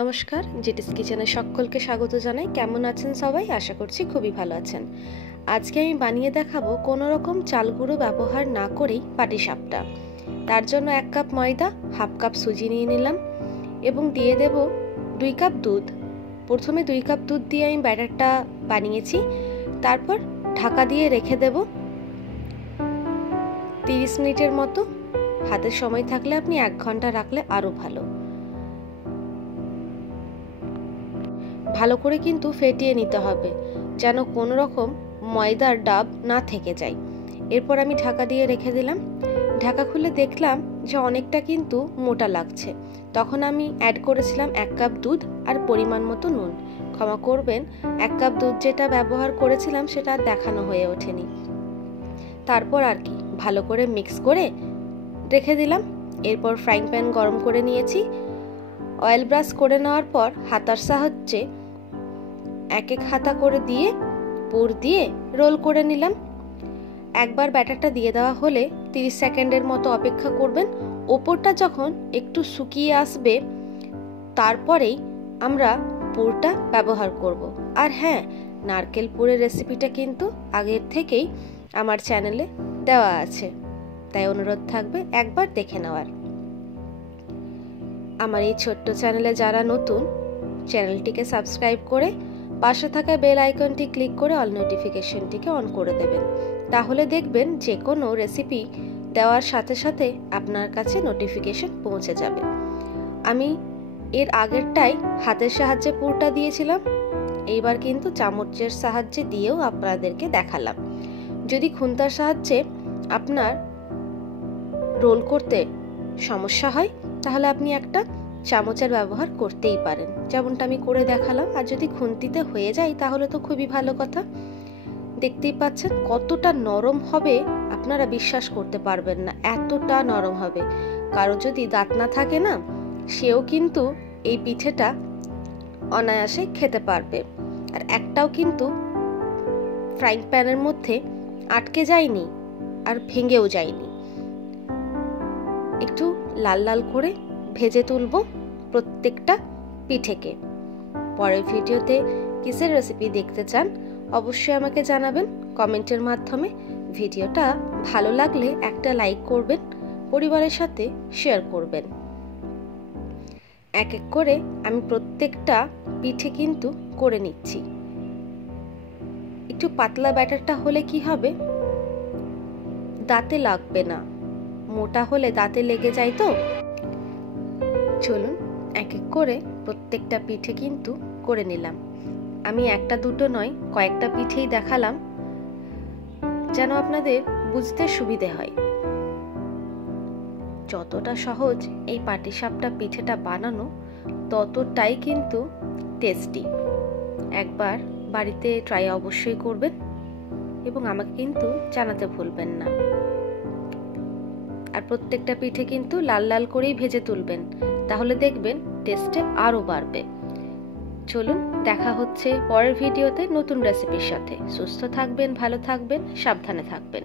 নমস্কার, জেটিস কিচেনে সকলকে স্বাগত জানাই। কেমন আছেন সবাই? আশা করছি খুবই ভালো আছেন। আজকে আমি বানিয়ে দেখাবো কোনো রকম চাল গুঁড়ো ব্যবহার না করেই পাটিসাপটা। তার জন্য 1 কাপ ময়দা, হাফ কাপ সুজি নিয়ে নিলাম এবং দিয়ে দেব 2 কাপ দুধ। প্রথমে 2 কাপ দুধ দিয়ে আমি ব্যাটারটা বানিয়েছি, তারপর ঢাকা দিয়ে রেখে দেব 30 মিনিটের মতো। হাতে সময় থাকলে আপনি 1 ঘন্টা রাখলে আরও ভালো। ভালো করে কিন্তু ফেটিয়ে নিতে হবে যেন কোনো রকম ময়দার ডাব না থেকে যায়। এরপর আমি ঢাকা দিয়ে রেখে দিলাম। ঢাকা খুলে দেখলাম যে অনেকটা কিন্তু মোটা লাগছে। তখন আমি অ্যাড করেছিলাম 1 কাপ দুধ আর পরিমাণ মতো নুন। ক্ষমা করবেন, 1 কাপ দুধ যেটা ব্যবহার করেছিলাম সেটা দেখানো হয়ে ওঠেনি। তারপর আর কি ভালো করে মিক্স করে রেখে দিলাম। এরপর ফ্রাইং প্যান গরম করে নিয়েছি। অয়েল ব্রাশ করে নেওয়ার পর হাতার সাহায্যে এক হাতা করে দিয়ে পুর দিয়ে রোল করে নিলাম। একবার ব্যাটারটা দিয়ে দেওয়া হলে 30 সেকেন্ডের মতো অপেক্ষা করবেন। ওপরটা যখন একটু শুকিয়ে আসবে তারপরেই আমরা পুরটা ব্যবহার করব। আর হ্যাঁ, নারকেল পুরের রেসিপিটা কিন্তু আগের থেকেই আমার চ্যানেলে দেওয়া আছে, তাই অনুরোধ থাকবে একবার দেখে নেওয়ার। আমার এই ছোট্ট চ্যানেলে যারা নতুন, চ্যানেলটিকে সাবস্ক্রাইব করে পাশে থাকা বেল আইকনটি ক্লিক করে অল নোটিফিকেশনটিকে অন করে দেবেন। তাহলে দেখবেন যে কোনো রেসিপি দেওয়ার সাথে সাথে আপনার কাছে নোটিফিকেশন পৌঁছে যাবে। আমি এর আগেরটাই হাতের সাহায্যে পুরটা দিয়েছিলাম, এইবার কিন্তু চামচের সাহায্যে দিয়েও আপনাদেরকে দেখালাম। যদি খুন্তার সাহায্যে আপনার রোল করতে সমস্যা হয় তাহলে আপনি একটা চামচের ব্যবহার করতেই পারেন, যেমনটা আমি করে দেখালাম। আর যদি খুন্তিতে হয়ে যায় তাহলে তো খুবই ভালো কথা। দেখতেই পাচ্ছেন কতটা নরম হবে, আপনারা বিশ্বাস করতে পারবেন না, এতটা নরম হবে। কারো যদি দাঁত না থাকে না, সেও কিন্তু এই পিঠেটা অনায়াসে খেতে পারবে। আর একটাও কিন্তু ফ্রাইং প্যানের মধ্যে আটকে যায়নি আর ভেঙেও যায়নি। একটু লাল লাল করে ভেজে তুলব প্রত্যেকটা পিঠেকে। পরের ভিডিওতে কিসের রেসিপি দেখতে চান অবশ্যই আমাকে জানাবেন কমেন্টের মাধ্যমে। ভিডিওটা ভালো লাগলে একটা লাইক করবেন, পরিবারের সাথে শেয়ার করবেন। এক এক করে আমি প্রত্যেকটা পিঠে কিন্তু করে নিচ্ছি। একটু পাতলা ব্যাটারটা হলে কি হবে, দাঁতে লাগবে না, মোটা হলে দাঁতে লেগে যায়। তো চলুন এক এক করে প্রত্যেকটা পিঠে কিন্তু করে নিলাম। আমি একটা দুটো নয়, কয়েকটা পিঠেই দেখালাম যেন আপনাদের বুঝতে সুবিধে হয়। যতটা সহজ এই পাটিসাপটা পিঠেটা বানানো, ততটাই কিন্তু টেস্টি। একবার বাড়িতে ট্রাই অবশ্যই করবেন এবং আমাকে কিন্তু জানাতে ভুলবেন না। আর প্রত্যেকটা পিঠে কিন্তু লাল লাল করেই ভেজে তুলবেন, তাহলে দেখবেন টেস্টে আরও বাড়বে। চলুন দেখা হচ্ছে পরের ভিডিওতে নতুন রেসিপির সাথে। সুস্থ থাকবেন, ভালো থাকবেন, সাবধানে থাকবেন।